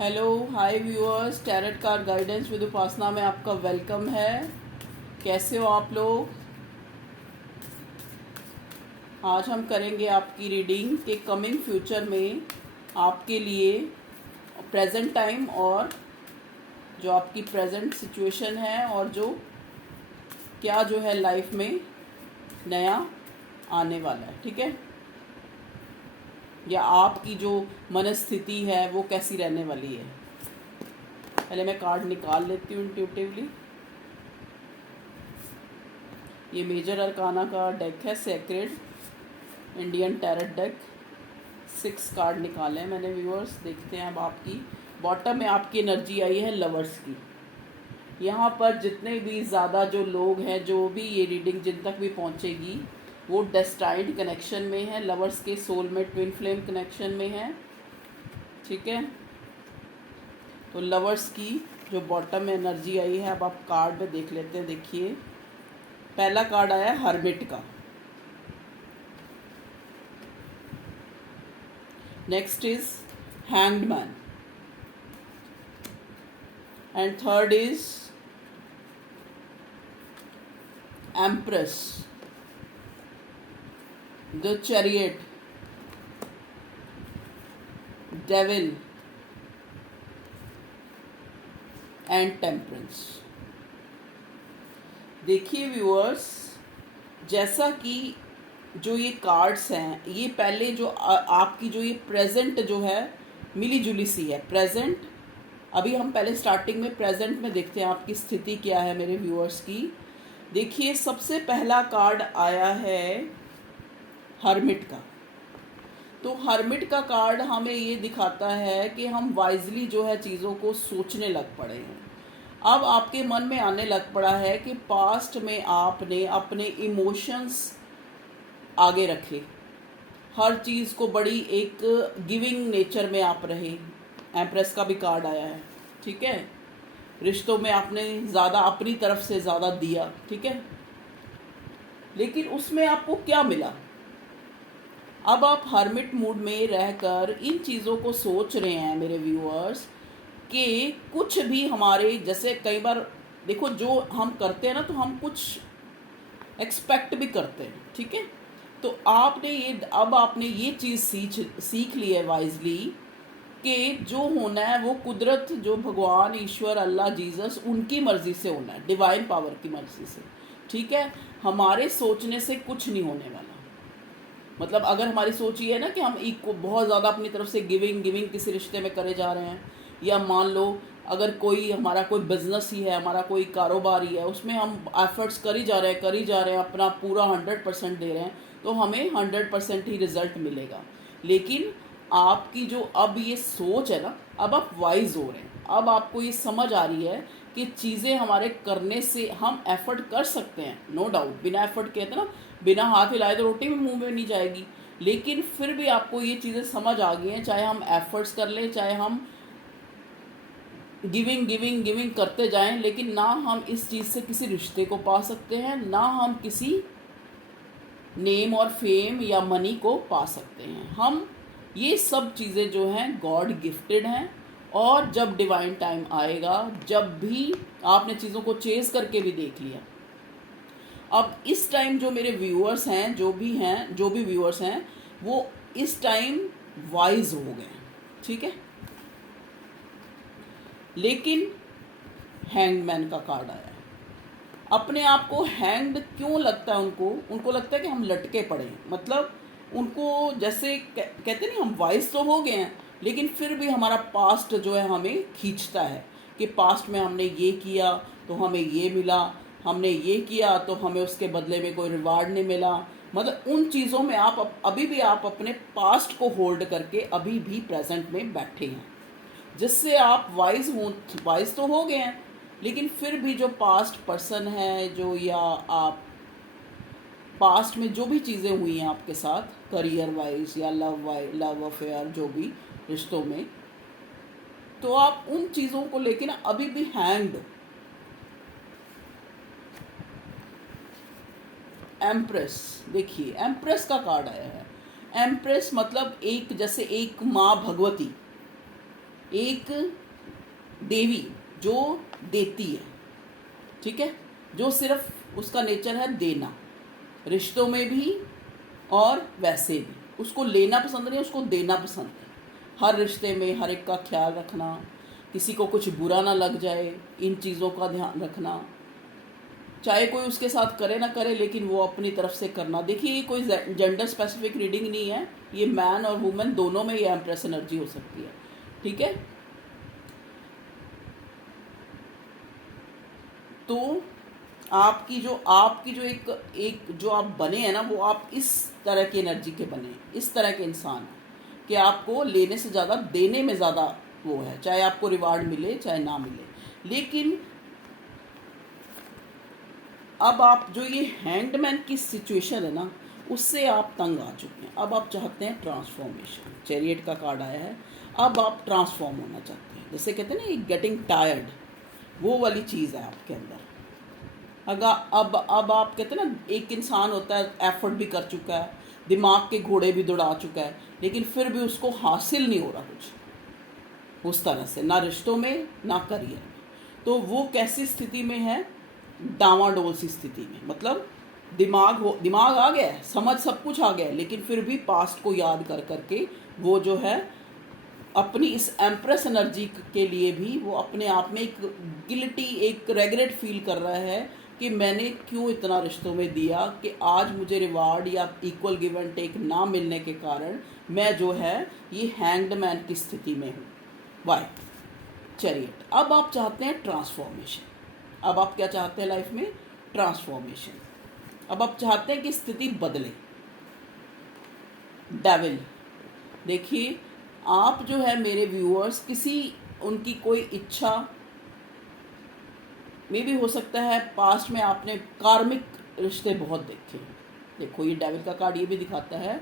Hello hi viewers, tarot card guidance with Upasana में आपका welcome है। कैसे हो आप लोग? आज हम करेंगे आपकी रीडिंग के कमिंग फ्यूचर में आपके लिए प्रेजेंट टाइम और जो आपकी प्रेजेंट सिचुएशन है और जो क्या जो है लाइफ में नया आने वाला है। ठीक है, या आपकी जो मनस्थिति है वो कैसी रहने वाली है। पहले मैं कार्ड निकाल लेती हूँ इंट्यूटिवली। ये मेजर अरकाना का डेक है, sacred Indian tarot deck. 6 card निकाले हैं मैंने व्यूअर्स। देखते हैं अब आपकी बॉटम में आपकी एनर्जी आई है लवर्स की। यहाँ पर जितने भी ज़्यादा जो लोग हैं, जो भी ये रीडिंग जिन तक भी पहुँचेगी, वो डेस्टाइन्ड कनेक्शन में है, लवर्स के सोलमेट ट्विन फ्लेम कनेक्शन में है। ठीक है, तो लवर्स की जो बॉटम में एनर्जी आई है, अब आप कार्ड में देख लेते हैं। देखिए, पहला कार्ड आया है हर्मिट का। Next is hanged man and third is empress, the chariot, devil and temperance. देखिए व्यूअर्स, जैसा कि जो ये कार्ड्स हैं, ये पहले जो आपकी जो ये प्रेजेंट जो है मिली जुली सी है प्रेजेंट। अभी हम पहले स्टार्टिंग में प्रेजेंट में देखते हैं आपकी स्थिति क्या है मेरे व्यूअर्स की। देखिए, सबसे पहला कार्ड आया है हर्मिट का। तो हर्मिट का कार्ड हमें ये दिखाता है कि हम वाइजली जो है चीज़ों को सोचने लग पड़े हैं। अब आपके मन में आने लग पड़ा है कि पास्ट में आपने अपने इमोशंस आगे रखे, हर चीज़ को बड़ी एक गिविंग नेचर में आप रहे। एम्प्रेस का भी कार्ड आया है। ठीक है, रिश्तों में आपने ज़्यादा अपनी तरफ से ज़्यादा दिया। ठीक है, लेकिन उसमें आपको क्या मिला? अब आप हर्मिट मूड में रहकर इन चीज़ों को सोच रहे हैं मेरे व्यूअर्स कि कुछ भी हमारे, जैसे कई बार देखो जो हम करते हैं ना, तो हम कुछ एक्सपेक्ट भी करते हैं। ठीक है, तो आपने ये चीज़ सीख ली है वाइजली कि जो होना है वो कुदरत, जो भगवान, ईश्वर, अल्लाह, जीसस, उनकी मर्ज़ी से होना है, डिवाइन पावर की मर्ज़ी से। ठीक है, हमारे सोचने से कुछ नहीं होने वाला। मतलब अगर हमारी सोच ये है ना कि हम इको बहुत ज़्यादा अपनी तरफ से गिविंग गिविंग किसी रिश्ते में करे जा रहे हैं, या मान लो अगर कोई हमारा कोई बिजनेस ही है, हमारा कोई कारोबार ही है, उसमें हम एफर्ट्स करी जा रहे हैं, अपना पूरा 100% दे रहे हैं, तो हमें 100% ही रिजल्ट मिलेगा। लेकिन आपकी जो अब ये सोच है ना, अब आप वाइज हो रहे हैं। अब आपको ये समझ आ रही है कि चीज़ें हमारे करने से हम एफर्ट कर सकते हैं, नो डाउट। बिना एफर्ट कहते हैं ना, बिना हाथ हिलाए तो रोटी भी मुंह में नहीं जाएगी। लेकिन फिर भी आपको ये चीज़ें समझ आ गई हैं, चाहे हम एफर्ट्स कर लें, चाहे हम गिविंग गिविंग गिविंग करते जाएं, लेकिन ना हम इस चीज़ से किसी रिश्ते को पा सकते हैं, ना हम किसी नेम और फेम या मनी को पा सकते हैं। हम ये सब चीज़ें जो हैं गॉड गिफ्टेड हैं। और जब डिवाइन टाइम आएगा, जब भी आपने चीज़ों को चेज़ करके भी देख लिया, अब इस टाइम जो मेरे व्यूअर्स हैं, जो भी व्यूअर्स हैं, वो इस टाइम वाइज हो गए। ठीक है, लेकिन हैंगमैन का कार्ड आया है। अपने आप को हैंग्ड क्यों लगता है उनको लगता है कि हम लटके पड़े हैं। मतलब उनको जैसे कहते नहीं, हम वाइज तो हो गए हैं, लेकिन फिर भी हमारा पास्ट जो है हमें खींचता है कि पास्ट में हमने ये किया तो हमें ये मिला, हमने ये किया तो हमें उसके बदले में कोई रिवार्ड नहीं मिला। मतलब उन चीज़ों में अभी भी आप अपने पास्ट को होल्ड करके अभी भी प्रेजेंट में बैठे हैं, जिससे आप वाइज तो हो गए हैं, लेकिन फिर भी जो पास्ट पर्सन है, जो या आप पास्ट में जो भी चीज़ें हुई हैं आपके साथ, करियर वाइज या लव अफेयर, जो भी रिश्तों में, तो आप उन चीज़ों को लेके ना अभी भी हैंग्ड। एम्प्रेस, देखिए एम्प्रेस का कार्ड आया है। एम्प्रेस मतलब एक, जैसे एक माँ भगवती, एक देवी जो देती है, ठीक है, जो सिर्फ उसका नेचर है देना, रिश्तों में भी और वैसे भी। उसको लेना पसंद नहीं, उसको देना पसंद है। हर रिश्ते में हर एक का ख्याल रखना, किसी को कुछ बुरा ना लग जाए, इन चीज़ों का ध्यान रखना, चाहे कोई उसके साथ करे ना करे, लेकिन वो अपनी तरफ से करना। देखिए ये कोई जेंडर स्पेसिफिक रीडिंग नहीं है, ये मैन और वुमेन दोनों में ये एम्प्रेस एनर्जी हो सकती है, ठीक है। तो आपकी जो एक जो आप बने हैं ना, वो आप इस तरह की एनर्जी के बने हैं, इस तरह के इंसान हैं कि आपको लेने से ज़्यादा देने में ज़्यादा वो है, चाहे आपको रिवार्ड मिले चाहे ना मिले। लेकिन अब आप जो ये हैंगमैन की सिचुएशन है ना, उससे आप तंग आ चुके हैं। अब आप चाहते हैं ट्रांसफॉर्मेशन। चैरियट का कार्ड आया है, अब आप ट्रांसफॉर्म होना चाहते हैं। जैसे कहते हैं ना, गेटिंग टायर्ड, वो वाली चीज़ है आपके अंदर। अगर अब आप कहते हैं ना, एक इंसान होता है एफर्ट भी कर चुका है, दिमाग के घोड़े भी दौड़ा चुका है, लेकिन फिर भी उसको हासिल नहीं हो रहा कुछ उस तरह से, ना रिश्तों में ना करियर में। तो वो कैसी स्थिति में है? डावाडोल सी स्थिति में। मतलब दिमाग आ गया है, समझ सब कुछ आ गया है, लेकिन फिर भी पास्ट को याद कर करके वो जो है अपनी इस एम्प्रेस एनर्जी के लिए भी वो अपने आप में एक गिल्टी, एक रेग्रेट फील कर रहा है कि मैंने क्यों इतना रिश्तों में दिया कि आज मुझे रिवार्ड या इक्वल गिव एंड टेक ना मिलने के कारण मैं जो है ये हैंग्ड मैन की स्थिति में हूँ। वाई? चैरियट। अब आप चाहते हैं ट्रांसफॉर्मेशन। अब आप क्या चाहते हैं लाइफ में? ट्रांसफॉर्मेशन। अब आप चाहते हैं कि स्थिति बदले। डेविल। देखिए, आप जो है मेरे व्यूअर्स, किसी उनकी कोई इच्छा में भी हो सकता है, पास्ट में आपने कार्मिक रिश्ते बहुत देखे हैं। देखो ये डेविल का कार्ड ये भी दिखाता है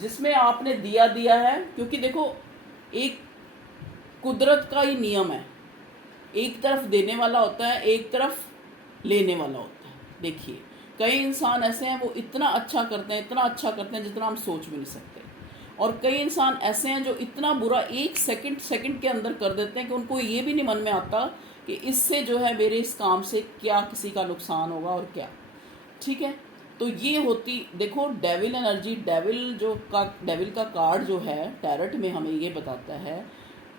जिसमें आपने दिया है, क्योंकि देखो एक कुदरत का ही नियम है, एक तरफ देने वाला होता है, एक तरफ लेने वाला होता है। देखिए कई इंसान ऐसे हैं, वो इतना अच्छा करते हैं जितना हम सोच भी नहीं सकते, और कई इंसान ऐसे हैं जो इतना बुरा एक सेकंड के अंदर कर देते हैं कि उनको ये भी नहीं मन में आता कि इससे जो है मेरे इस काम से क्या किसी का नुकसान होगा और क्या, ठीक है। तो ये होती, देखो डेविल एनर्जी, डेविल का कार्ड जो है टैरट में हमें ये बताता है,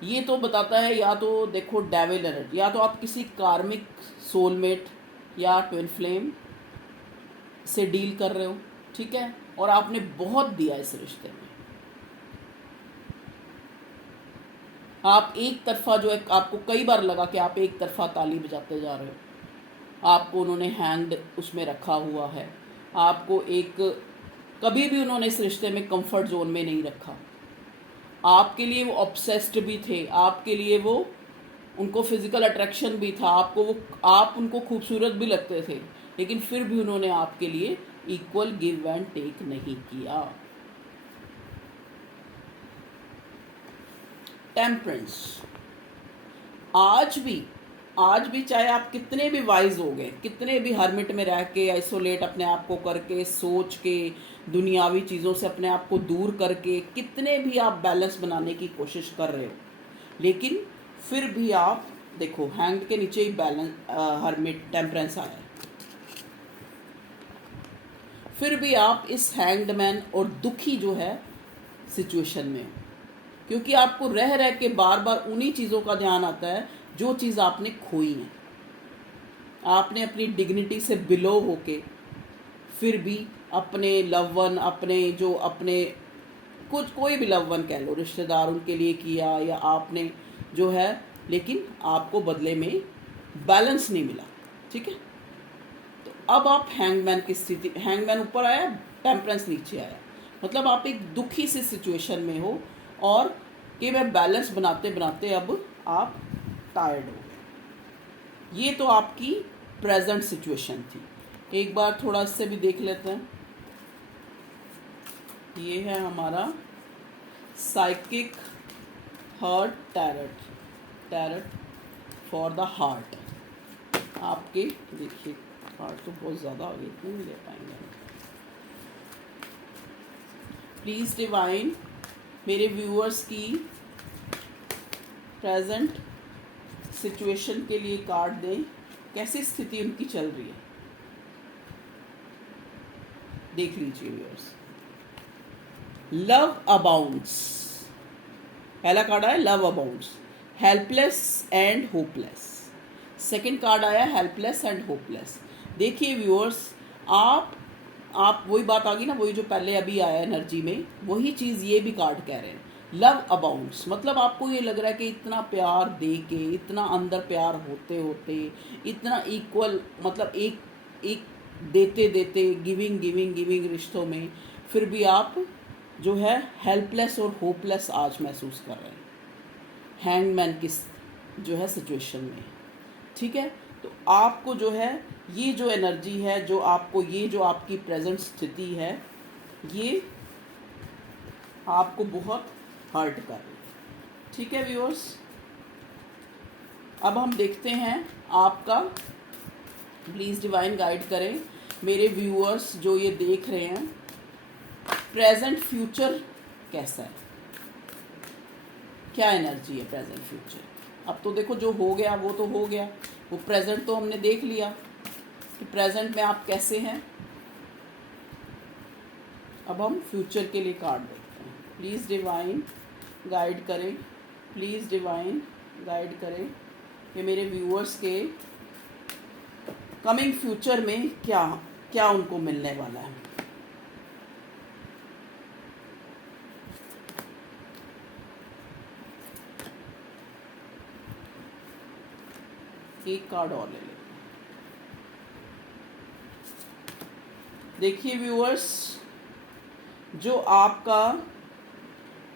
ये तो बताता है या तो देखो डेविल एनर्जी, या तो आप किसी कार्मिक सोलमेट या ट्विन फ्लेम से डील कर रहे हो, ठीक है, और आपने बहुत दिया इस रिश्ते में। आप एक तरफा जो है, आपको कई बार लगा कि आप एक तरफा ताली बजाते जा रहे हो, आपको उन्होंने हैंड उसमें रखा हुआ है, आपको एक कभी भी उन्होंने इस रिश्ते में कंफर्ट जोन में नहीं रखा, आपके लिए वो ऑब्सेस्ड भी थे, आपके लिए वो उनको फिजिकल अट्रैक्शन भी था, आप उनको खूबसूरत भी लगते थे, लेकिन फिर भी उन्होंने आपके लिए इक्वल गिव एंड टेक नहीं किया। टेम्परेंस। आज भी चाहे आप कितने भी वाइज हो गए, कितने भी हर्मिट में रह के आइसोलेट अपने आप को करके, सोच के, दुनियावी चीज़ों से अपने आप को दूर करके, कितने भी आप बैलेंस बनाने की कोशिश कर रहे हो, लेकिन फिर भी आप देखो हैंग्ड के नीचे ही बैलेंस, हर्मिट, टेम्परेंस आया है, फिर भी आप इस हैंग्ड मैन और दुखी जो है सिचुएशन में हो, क्योंकि आपको रह रह के बार बार उन्हीं चीज़ों का ध्यान आता है जो चीज़ आपने खोई है। आपने अपनी डिग्निटी से बिलो होके फिर भी अपने लव वन, अपने कुछ कोई भी लव वन कह लो, रिश्तेदार, उनके लिए किया, या आपने जो है, लेकिन आपको बदले में बैलेंस नहीं मिला, ठीक है। तो अब आप हैंगमैन की स्थिति, हैंगमैन ऊपर आया, टेम्परेंस नीचे आया, मतलब आप एक दुखी सी सिचुएशन में हो, और कि मैं बैलेंस बनाते बनाते अब आप टायर्ड हो गए। ये तो आपकी प्रेजेंट सिचुएशन थी। एक बार थोड़ा इससे भी देख लेते हैं। ये है हमारा psychic heart tarot for the heart. आपके देखिए हार्ट तो बहुत ज़्यादा आगे नहीं ले पाएंगे। प्लीज़ डिवाइन मेरे व्यूअर्स की प्रेजेंट सिचुएशन के लिए कार्ड दें, कैसी स्थिति उनकी चल रही है, देख लीजिए व्यूअर्स। लव अबाउंड्स, पहला कार्ड आया love abounds, helpless and hopeless. Second card आया हेल्पलेस एंड होपलेस। देखिए व्यूअर्स, आप वही बात आ गई ना, वही जो पहले अभी आया एनर्जी में, वही चीज़ ये भी कार्ड कह रहे हैं। लव अबाउंड्स मतलब आपको ये लग रहा है कि इतना प्यार दे के, इतना अंदर प्यार होते होते, इतना इक्वल, मतलब एक देते देते, गिविंग गिविंग गिविंग रिश्तों में, फिर भी आप जो है हेल्पलेस और होपलेस आज महसूस कर रहे हैं हैंगमैन की जो है सिचुएशन में। ठीक है, तो आपको जो है ये जो एनर्जी है, जो आपको ये जो आपकी प्रेजेंट स्थिति है, ये आपको बहुत हर्ट कर रही है। ठीक है व्यूअर्स, अब हम देखते हैं आपका, प्लीज़ डिवाइन गाइड करें मेरे व्यूअर्स जो ये देख रहे हैं, प्रेजेंट फ्यूचर कैसा है, क्या एनर्जी है प्रेजेंट फ्यूचर। अब तो देखो जो हो गया वो तो हो गया, वो प्रेजेंट तो हमने देख लिया कि प्रेजेंट में आप कैसे हैं। अब हम फ्यूचर के लिए कार्ड देखते हैं। प्लीज़ डिवाइन गाइड करें, प्लीज़ डिवाइन गाइड करें कि मेरे व्यूअर्स के कमिंग फ्यूचर में क्या क्या उनको मिलने वाला है। एक कार्ड और ले लेते हैं। देखिए व्यूअर्स, जो आपका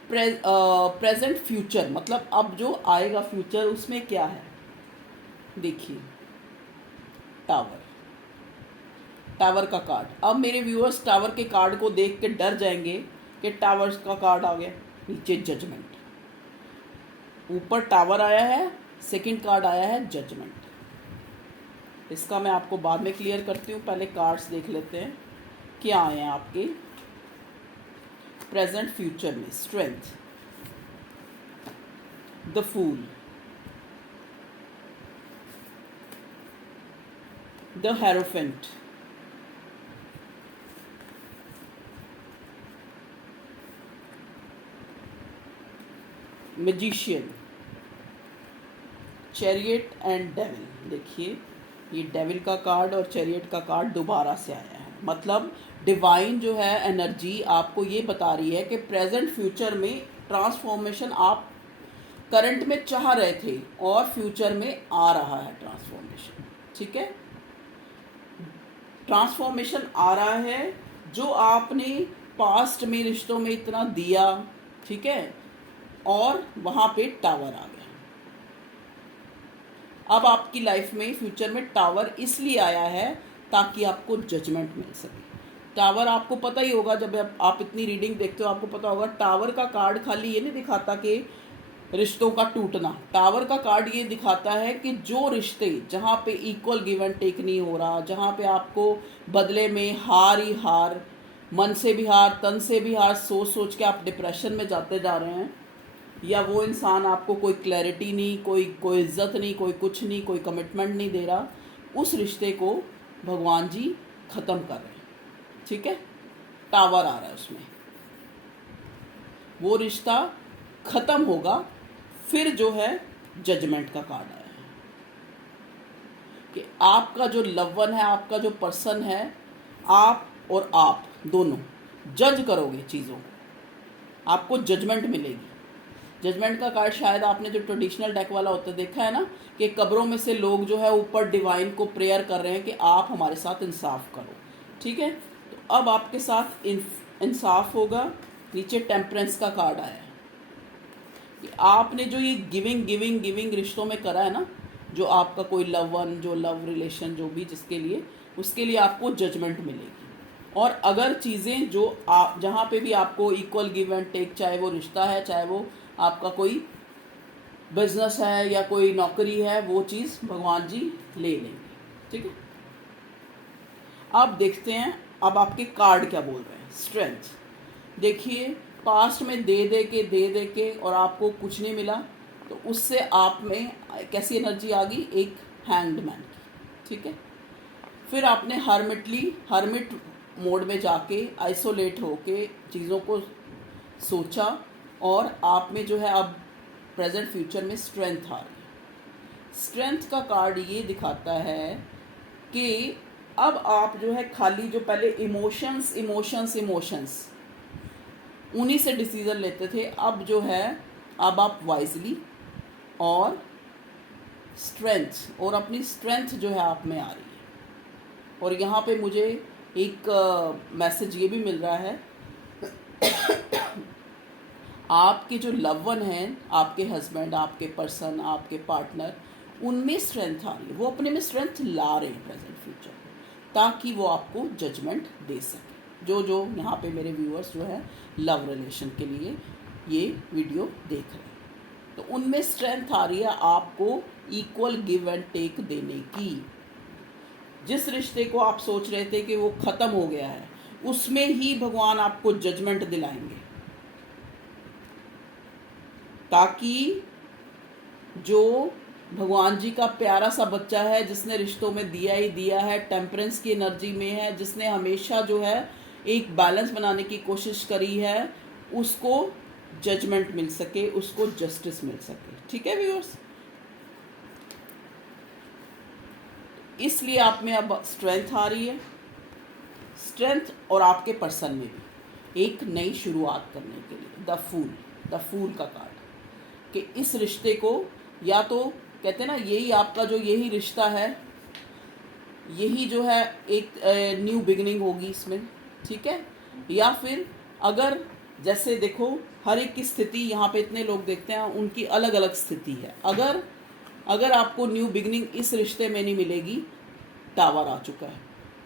प्रेजेंट फ्यूचर मतलब अब जो आएगा फ्यूचर, उसमें क्या है, देखिए टावर, टावर का कार्ड। अब मेरे व्यूअर्स टावर के कार्ड को देख के डर जाएंगे कि टावर का कार्ड आ गया, नीचे जजमेंट, ऊपर टावर आया है, सेकंड कार्ड आया है जजमेंट। इसका मैं आपको बाद में क्लियर करती हूँ, पहले कार्ड्स देख लेते हैं क्या आए हैं आपके प्रेजेंट फ्यूचर में। Strength, the fool, the hierophant, magician, chariot and devil. देखिए ये डेविल का कार्ड और चैरियट का कार्ड दोबारा से आया है, मतलब डिवाइन जो है एनर्जी आपको ये बता रही है कि प्रेजेंट फ्यूचर में ट्रांसफॉर्मेशन आप करंट में चाह रहे थे और फ्यूचर में आ रहा है ट्रांसफॉर्मेशन। ठीक है, ट्रांसफॉर्मेशन आ रहा है, जो आपने पास्ट में रिश्तों में इतना दिया, ठीक है, और वहाँ पे टावर आ गया। अब आपकी लाइफ में फ्यूचर में टावर इसलिए आया है ताकि आपको जजमेंट मिल सके। टावर आपको पता ही होगा, जब आप इतनी रीडिंग देखते हो आपको पता होगा, टावर का कार्ड खाली ये नहीं दिखाता कि रिश्तों का टूटना, टावर का कार्ड ये दिखाता है कि जो रिश्ते जहाँ पे इक्वल गिव एंड टेक नहीं हो रहा, जहाँ पे आपको बदले में हार ही हार, मन से भी हार, तन से भी हार, सोच सोच के आप डिप्रेशन में जाते जा रहे हैं, या वो इंसान आपको कोई क्लैरिटी नहीं, कोई इज्जत नहीं, कोई कुछ नहीं, कोई कमिटमेंट नहीं दे रहा, उस रिश्ते को भगवान जी ख़त्म कर रहे हैं। ठीक है, टावर आ रहा है उसमें, वो रिश्ता ख़त्म होगा। फिर जो है जजमेंट का कार्ड आया है कि आपका जो लवन है, आपका जो पर्सन है, आप और आप दोनों जज करोगे चीज़ों को, आपको जजमेंट मिलेगी। जजमेंट का कार्ड शायद आपने जो ट्रेडिशनल डेक वाला होता है देखा है ना, कि कब्रों में से लोग जो है ऊपर डिवाइन को प्रेयर कर रहे हैं कि आप हमारे साथ इंसाफ करो। ठीक है, तो अब आपके साथ इंसाफ होगा। नीचे टेम्परेंस का कार्ड आया है कि आपने जो ये गिविंग गिविंग गिविंग रिश्तों में करा है ना, जो आपका कोई लव वन, जो लव रिलेशन, जो भी जिसके लिए, उसके लिए आपको जजमेंट मिलेगी। और अगर चीज़ें जो आप जहाँ पे भी आपको इक्वल गिव एंड टेक, चाहे वो रिश्ता है, चाहे वो आपका कोई बिजनेस है या कोई नौकरी है, वो चीज़ भगवान जी ले लेंगे। ठीक है, अब देखते हैं अब आपके कार्ड क्या बोल रहे हैं। स्ट्रेंथ, देखिए पास्ट में दे दे के और आपको कुछ नहीं मिला, तो उससे आप में कैसी एनर्जी आ गई, एक हैंग्ड मैन की, ठीक है। फिर आपने हर्मिट मोड में जाके आइसोलेट होके चीज़ों को सोचा, और आप में जो है अब प्रेजेंट फ्यूचर में स्ट्रेंथ आ रही है। स्ट्रेंथ का कार्ड ये दिखाता है कि अब आप जो है खाली जो पहले इमोशंस उन्हीं से डिसीज़न लेते थे, अब जो है अब आप वाइजली और स्ट्रेंथ, और अपनी स्ट्रेंथ जो है आप में आ रही है। और यहाँ पे मुझे एक मैसेज ये भी मिल रहा है, आपके जो लव वन हैं, आपके हस्बैंड, आपके पर्सन, आपके पार्टनर, उनमें स्ट्रेंथ आ रही है, वो अपने में स्ट्रेंथ ला रहे हैं प्रेजेंट फ्यूचर, ताकि वो आपको जजमेंट दे सके। जो यहाँ पे मेरे व्यूअर्स जो है लव रिलेशन के लिए ये वीडियो देख रहे हैं, तो उनमें स्ट्रेंथ आ रही है आपको इक्वल गिव एंड टेक देने की। जिस रिश्ते को आप सोच रहे थे कि वो ख़त्म हो गया है, उसमें ही भगवान आपको जजमेंट दिलाएंगे, ताकि जो भगवान जी का प्यारा सा बच्चा है, जिसने रिश्तों में दिया ही दिया है, टेम्परेंस की एनर्जी में है, जिसने हमेशा जो है एक बैलेंस बनाने की कोशिश करी है, उसको जजमेंट मिल सके, उसको जस्टिस मिल सके, ठीक है व्यूअर्स। इसलिए आप में अब स्ट्रेंथ आ रही है, स्ट्रेंथ, और आपके पर्सन में भी एक नई शुरुआत करने के लिए द फूल का कार्ड, कि इस रिश्ते को, या तो कहते हैं ना यही आपका जो यही रिश्ता है, यही जो है एक न्यू बिगनिंग होगी इसमें, ठीक है। या फिर अगर जैसे देखो हर एक की स्थिति, यहाँ पे इतने लोग देखते हैं, उनकी अलग अलग स्थिति है। अगर आपको न्यू बिगनिंग इस रिश्ते में नहीं मिलेगी, टावर आ चुका है,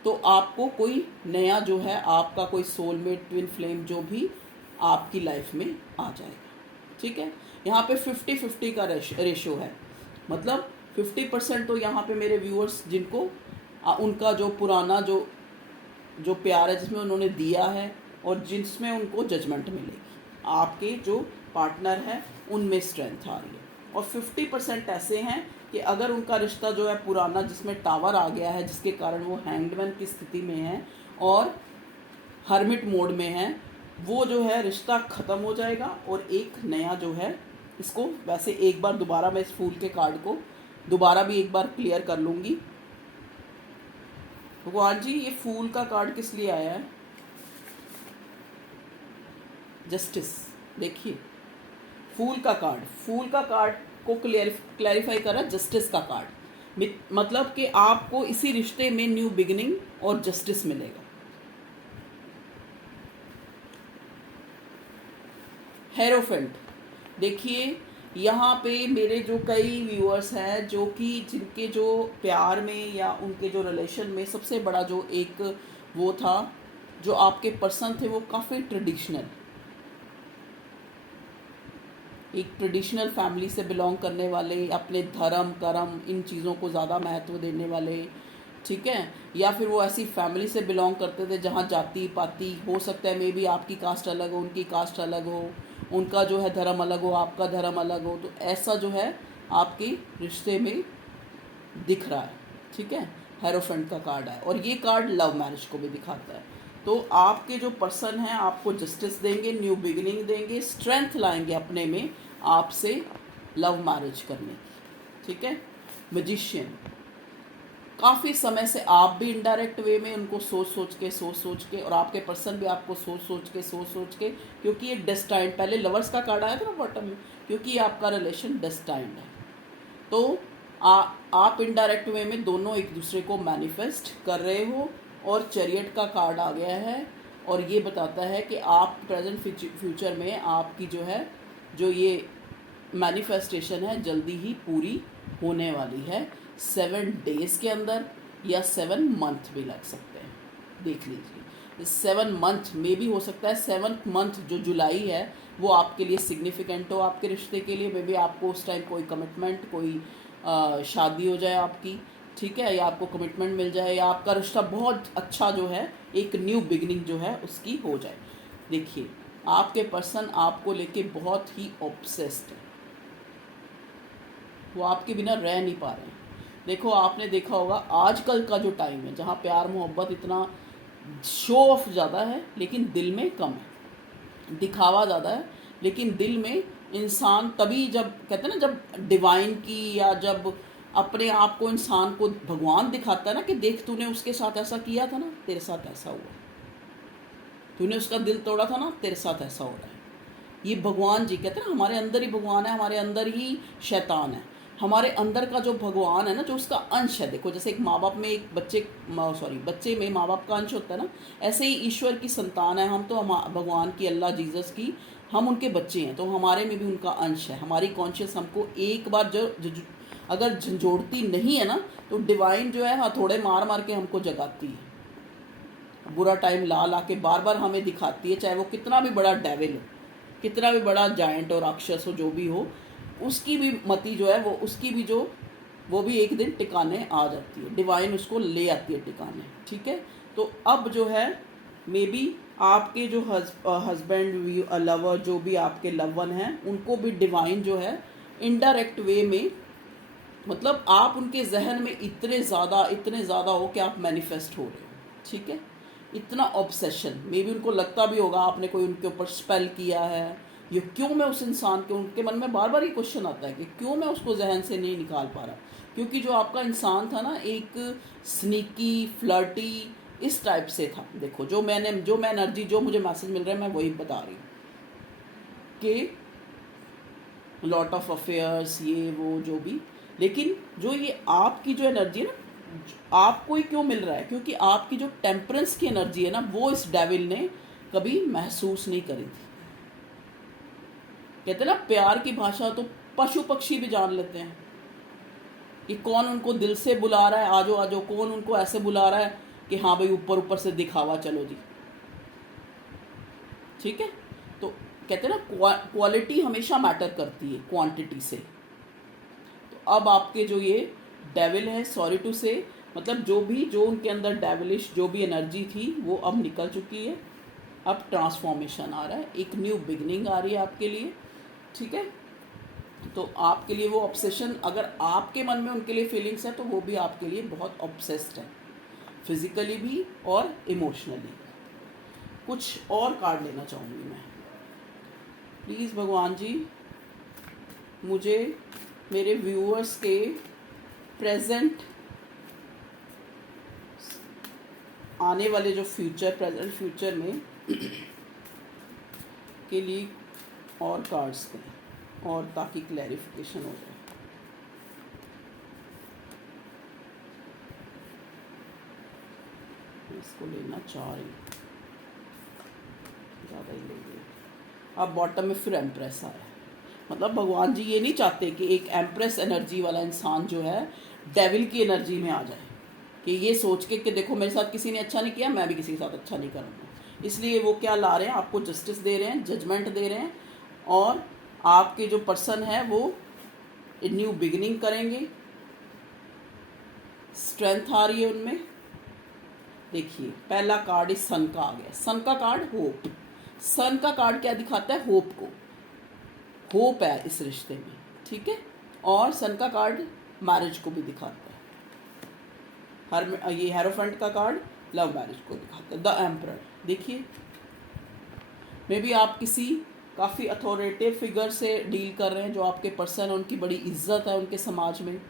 तो आपको कोई नया जो है आपका कोई सोलमेट, ट्विन फ्लेम जो भी आपकी लाइफ में आ जाएगा, ठीक है। यहाँ पे 50-50 का रेशो है, मतलब 50% तो यहाँ पे मेरे व्यूअर्स जिनको उनका जो पुराना जो प्यार है जिसमें उन्होंने दिया है, और जिसमें उनको जजमेंट मिलेगी, आपके जो पार्टनर हैं उनमें स्ट्रेंथ आ रही है। और 50% ऐसे हैं कि अगर उनका रिश्ता जो है पुराना, जिसमें टावर आ गया है, जिसके कारण वो हैंगमैन की स्थिति में है और हर्मिट मोड में है, वो जो है रिश्ता ख़त्म हो जाएगा, और एक नया जो है, इसको वैसे एक बार दोबारा मैं इस फूल के कार्ड को दोबारा भी एक बार क्लियर कर लूँगी। भगवान जी, ये फूल का कार्ड किस लिए आया है? जस्टिस। देखिए फूल का कार्ड को क्लैरिफाई करा, जस्टिस का कार्ड, मतलब कि आपको इसी रिश्ते में न्यू बिगिनिंग और जस्टिस मिलेगा। हेरोफेंट, देखिए यहाँ पे मेरे जो कई व्यूअर्स हैं जो कि जिनके जो प्यार में या उनके जो रिलेशन में सबसे बड़ा जो एक वो था, जो आपके पर्सन थे, वो काफ़ी एक ट्रेडिशनल फैमिली से बिलोंग करने वाले, अपने धर्म कर्म इन चीज़ों को ज़्यादा महत्व देने वाले, ठीक है। या फिर वो ऐसी फैमिली से बिलोंग करते थे जहाँ जाति पाति हो सकता है, मे बी आपकी कास्ट अलग हो, उनकी कास्ट अलग हो, उनका जो है धर्म अलग हो, आपका धर्म अलग हो, तो ऐसा जो है आपके रिश्ते में दिख रहा है, ठीक है। हेरोफेंट का कार्ड है, और ये कार्ड लव मैरिज को भी दिखाता है। तो आपके जो पर्सन हैं आपको जस्टिस देंगे, न्यू बिगिनिंग देंगे, स्ट्रेंथ लाएंगे अपने में आपसे लव मैरिज करने की, ठीक है। मैजिशियन, काफ़ी समय से आप भी इनडायरेक्ट वे में उनको सोच सोच के, और आपके पर्सन भी आपको सोच के, क्योंकि ये डेस्टाइंड, पहले लवर्स का कार्ड आया था ना बॉटम में, क्योंकि आपका रिलेशन डेस्टाइंड है, तो आप इनडायरेक्ट वे में दोनों एक दूसरे को मैनिफेस्ट कर रहे हो। और चैरियट का कार्ड आ गया है, और ये बताता है कि आप प्रेजेंट फ्यूचर में आपकी जो है जो ये मैनिफेस्टेशन है जल्दी ही पूरी होने वाली है, 7 डेज़ के अंदर, या 7 मंथ भी लग सकते हैं, देख लीजिए। 7 मंथ में भी हो सकता है, 7th मंथ जो जुलाई है वो आपके लिए सिग्निफिकेंट हो, आपके रिश्ते के लिए। मे बी आपको उस टाइम कोई कमिटमेंट, कोई शादी हो जाए आपकी, ठीक है, या आपको कमिटमेंट मिल जाए, या आपका रिश्ता बहुत अच्छा जो है एक न्यू बिगनिंग जो है उसकी हो जाए। देखिए आपके पर्सन आपको लेके बहुत ही ऑब्सेस्ड है, वो आपके बिना रह नहीं पा रहे हैं। देखो आपने देखा होगा आजकल का जो टाइम है जहाँ प्यार मोहब्बत इतना शो ऑफ ज़्यादा है लेकिन दिल में कम है, दिखावा ज़्यादा है लेकिन दिल में इंसान तभी जब कहते हैं ना जब डिवाइन की या जब अपने आप को इंसान को भगवान दिखाता है ना कि देख तूने उसके साथ ऐसा किया था ना तेरे साथ ऐसा हुआ, तूने उसका दिल तोड़ा था ना तेरे साथ ऐसा हो रहा है। ये भगवान जी कहते हैं ना हमारे अंदर ही भगवान है, हमारे अंदर ही शैतान है। हमारे अंदर का जो भगवान है ना जो उसका अंश है, देखो जैसे एक माँ बाप में एक बच्चे में माँ बाप का अंश होता है ना, ऐसे ही ईश्वर की संतान है हम, तो भगवान की, अल्लाह जीसस की हम उनके बच्चे हैं, तो हमारे में भी उनका अंश है। हमारी कॉन्शियस हमको एक बार अगर झंझोड़ती नहीं है ना तो डिवाइन जो है हथौड़े मार मार के हमको जगाती है, बुरा टाइम ला ला के बार बार हमें दिखाती है, चाहे वो कितना भी बड़ा डेविल हो, कितना भी बड़ा जायंट और राक्षस हो, जो भी हो, उसकी भी मति जो है वो उसकी भी जो वो भी एक दिन टिकाने आ जाती है, डिवाइन उसको ले आती है टिकाने। ठीक है, तो अब जो है मे बी आपके जो हस्बैंड लवर जो भी आपके लव वन हैं उनको भी डिवाइन जो है इनडायरेक्ट वे में, मतलब आप उनके जहन में इतने ज़्यादा हो कि आप मैनिफेस्ट हो रहे हो। ठीक है, इतना ऑब्सेशन, मे बी उनको लगता भी होगा आपने कोई उनके ऊपर स्पेल किया है, ये क्यों मैं उस इंसान के, उनके मन में बार बार ये क्वेश्चन आता है कि क्यों मैं उसको जहन से नहीं निकाल पा रहा, क्योंकि जो आपका इंसान था ना एक स्नीकी फ्लर्टी इस टाइप से था। देखो जो मैं एनर्जी जो मुझे मैसेज मिल रहा है मैं वही बता रही हूँ कि लॉट ऑफ अफेयर्स ये वो जो भी, लेकिन जो ये आपकी जो एनर्जी है ना आपको ही क्यों मिल रहा है, क्योंकि आपकी जो टेम्परेंस की एनर्जी है ना वो इस डेविल ने कभी महसूस नहीं करी थी। कहते हैं ना प्यार की भाषा तो पशु पक्षी भी जान लेते हैं कि कौन उनको दिल से बुला रहा है, आजो आजो, कौन उनको ऐसे बुला रहा है कि हाँ भाई ऊपर ऊपर से दिखावा, चलो जी। ठीक है, तो कहते हैं ना क्वालिटी हमेशा मैटर करती है क्वांटिटी से। तो अब आपके जो ये डेविल है, सॉरी टू से, मतलब जो उनके अंदर डेविलिश जो भी एनर्जी थी वो अब निकल चुकी है, अब ट्रांसफॉर्मेशन आ रहा है, एक न्यू बिगनिंग आ रही है आपके लिए। ठीक है, तो आपके लिए वो ऑब्सेशन, अगर आपके मन में उनके लिए फीलिंग्स है तो वो भी आपके लिए बहुत ऑब्सेस्ड है, फिजिकली भी और इमोशनली। कुछ और कार्ड लेना चाहूँगी मैं, प्लीज़ भगवान जी मुझे मेरे व्यूअर्स के प्रेजेंट आने वाले जो प्रेजेंट फ्यूचर में के लिए और कार्ड्स दें और ताकि क्लैरिफिकेशन हो जाए। इसको लेना चाह रही हूँ, ज़्यादा ही ले गई। अब बॉटम में फिर एम्प्रेस आया, मतलब भगवान जी ये नहीं चाहते कि एक एम्प्रेस एनर्जी वाला इंसान जो है डेविल की एनर्जी में आ जाए, कि ये सोच के कि देखो मेरे साथ किसी ने अच्छा नहीं किया, मैं भी किसी के साथ अच्छा नहीं करूँगा। इसलिए वो क्या ला रहे हैं, आपको जस्टिस दे रहे हैं, जजमेंट दे रहे हैं, और आपके जो पर्सन है वो न्यू बिगिनिंग करेंगे, स्ट्रेंथ आ रही है उनमें। देखिए पहला कार्ड इस सन का आ गया, सन का कार्ड होप, सन का कार्ड क्या दिखाता है, होप को, होप है इस रिश्ते में। ठीक है, और सन का कार्ड मैरिज को भी दिखाता है, ये हेरोफेंट का कार्ड लव मैरिज को दिखाता है, द एम्परर। देखिए मे बी आप किसी काफ़ी अथॉरिटेटिव फिगर से डील कर रहे हैं, जो आपके पर्सन है उनकी बड़ी इज्जत है उनके समाज में,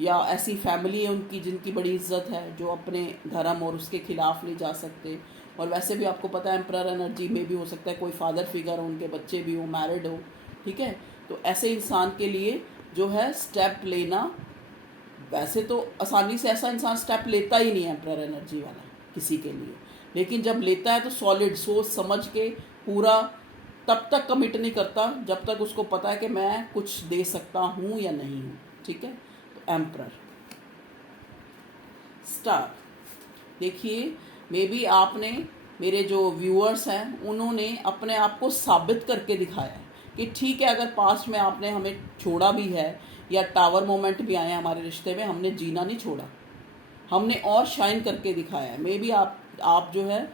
या ऐसी फैमिली है उनकी जिनकी बड़ी इज्जत है, जो अपने धर्म और उसके खिलाफ नहीं जा सकते। और वैसे भी आपको पता है एम्परर एनर्जी में भी हो सकता है कोई फादर फिगर हो, उनके बच्चे भी हो, मैरिड हो। ठीक है, तो ऐसे इंसान के लिए जो है स्टेप लेना, वैसे तो आसानी से ऐसा इंसान स्टेप लेता ही नहीं है एम्परर एनर्जी वाला किसी के लिए, लेकिन जब लेता है तो सॉलिड सोच समझ के पूरा तब तक कमिट नहीं करता जब तक उसको पता है कि मैं कुछ दे सकता हूँ या नहीं हूँ। ठीक है, तो एम्परर स्टार। देखिए मे बी आपने, मेरे जो व्यूअर्स हैं उन्होंने अपने आप को साबित करके दिखाया है कि ठीक है, अगर पास्ट में आपने हमें छोड़ा भी है या टावर मोमेंट भी आए हमारे रिश्ते में, हमने जीना नहीं छोड़ा, हमने और शाइन करके दिखाया है। मे बी आप जो है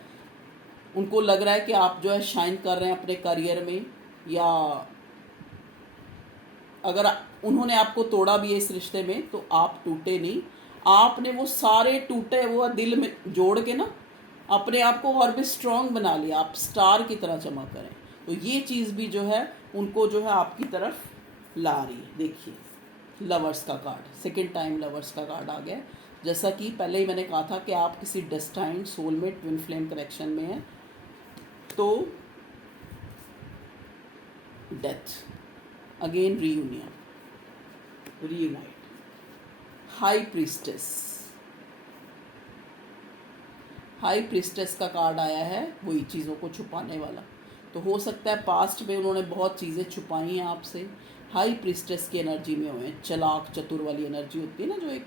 उनको लग रहा है कि आप जो है शाइन कर रहे हैं अपने करियर में, या अगर उन्होंने आपको तोड़ा भी है इस रिश्ते में, तो आप टूटे नहीं। आपने वो सारे टूटे हुआ दिल में जोड़ के ना अपने आप को और भी स्ट्रांग बना लिया, आप स्टार की तरह चमक करें। तो ये चीज़ भी जो है उनको जो है आपकी तरफ ला रही है। देखिए लवर्स का कार्ड, सेकेंड टाइम लवर्स का कार्ड आ गया। जैसा कि पहले ही मैंने कहा था कि आप किसी destined soulmate twin flame connection में हैं, तो death, again reunion, reunite. High priestess, high priestess का कार्ड आया है, वही चीज़ों को छुपाने वाला। तो हो सकता है पास्ट में उन्होंने बहुत चीज़ें छुपाई हैं आपसे। हाई प्रीस्टेस की एनर्जी में हुए, चलाक चतुर वाली एनर्जी होती है ना, जो एक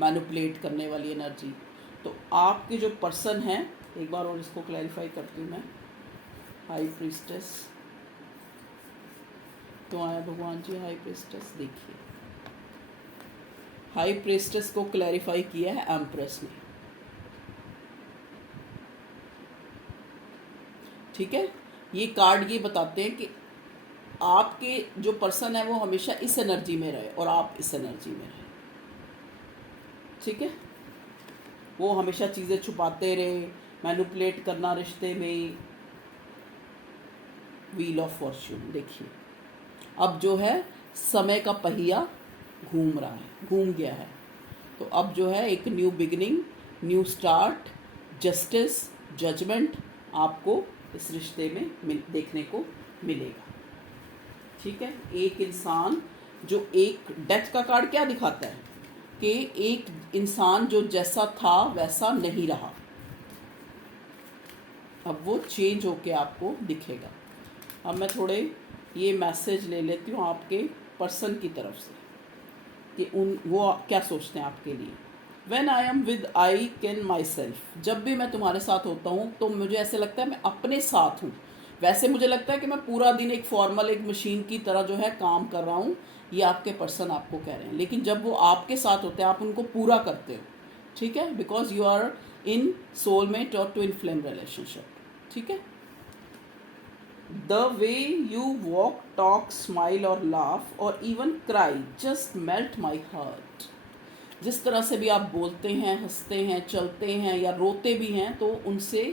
मैनिपुलेट करने वाली एनर्जी। तो आपके जो पर्सन हैं, एक बार और इसको क्लैरिफाई करती हूँ मैं। हाई प्रीस्टेस तो आया भगवान जी, हाई प्रीस्टेस। देखिए हाई प्रीस्टेस को क्लैरिफाई किया है एम्प्रेस ने, ठीक है। ये कार्ड ये बताते हैं कि आपके जो पर्सन है वो हमेशा इस एनर्जी में रहे और आप इस एनर्जी में रहे, ठीक है। वो हमेशा चीज़ें छुपाते रहे, मैनिपुलेट करना रिश्ते में। व्हील ऑफ फॉर्च्यून देखिए, अब जो है समय का पहिया घूम रहा है, घूम गया है। तो अब जो है एक new beginning, new start, justice, judgment आपको इस रिश्ते में देखने को मिलेगा, ठीक है। एक इंसान जो, एक डेथ का कार्ड क्या दिखाता है कि एक इंसान जो जैसा था वैसा नहीं रहा, अब वो चेंज होके आपको दिखेगा। अब मैं थोड़े ये मैसेज ले लेती हूँ आपके पर्सन की तरफ से कि वो क्या सोचते हैं आपके लिए। When I am with I can myself, जब भी मैं तुम्हारे साथ होता हूँ तो मुझे ऐसे लगता है मैं अपने साथ हूँ। वैसे मुझे लगता है कि मैं पूरा दिन एक फॉर्मल, एक मशीन की तरह जो है काम कर रहा हूँ, ये आपके पर्सन आपको कह रहे हैं। लेकिन जब वो आपके साथ होते हैं आप उनको पूरा करते हो, ठीक है, because you are in soulmate और ट्विन फ्लेम रिलेशनशिप, ठीक है। The way you walk, talk, smile or laugh or even cry just melt my heart. जिस तरह से भी आप बोलते हैं, हंसते हैं, चलते हैं या रोते भी हैं, तो उनसे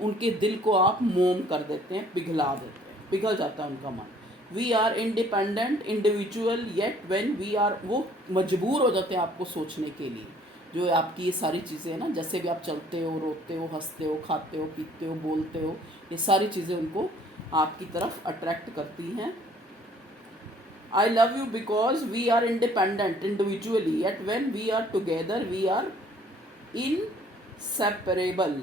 उनके दिल को आप मोम कर देते हैं, पिघला देते हैं, पिघल जाता है उनका मन। We are independent individual yet when we are, वो मजबूर हो जाते हैं आपको सोचने के लिए। जो आपकी ये सारी चीज़ें हैं ना, जैसे भी आप चलते हो, रोते हो, हंसते हो, खाते हो, पीते हो, बोलते हो, ये सारी चीज़ें उनको आपकी तरफ अट्रैक्ट करती हैं। I love you because we are independent individually, yet when we are together we are inseparable.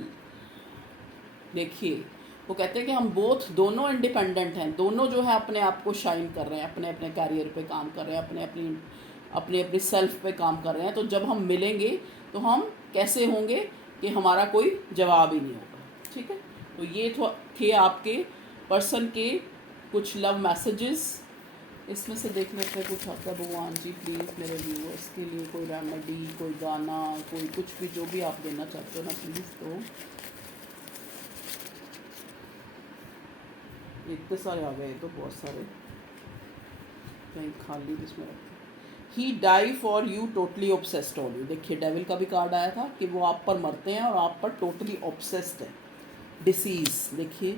देखिए वो कहते हैं कि हम दोनों इंडिपेंडेंट हैं, दोनों जो है अपने आप को शाइन कर रहे हैं, अपने अपने कैरियर पे काम कर रहे हैं, अपने अपनी सेल्फ पे काम कर रहे हैं। तो जब हम मिलेंगे तो हम कैसे होंगे कि हमारा कोई जवाब ही नहीं होगा, ठीक है। तो ये थे आपके पर्सन के कुछ लव मैसेजेस। इसमें से देख लेते हैं कुछ आपका। भगवान जी प्लीज़ मेरे व्यूअर्स के लिए कोई रेमेडी, कोई गाना, कोई कुछ भी जो भी आप देना चाहते हो ना प्लीज़। तो इतने सारे आ गए, तो बहुत सारे कहीं खाली इसमें रखते। He die for you totally obsessed on you. देखिए डेविल का भी कार्ड आया था कि वो आप पर मरते हैं और आप पर टोटली ऑब्सेस्ड है। डिसीज़ देखिए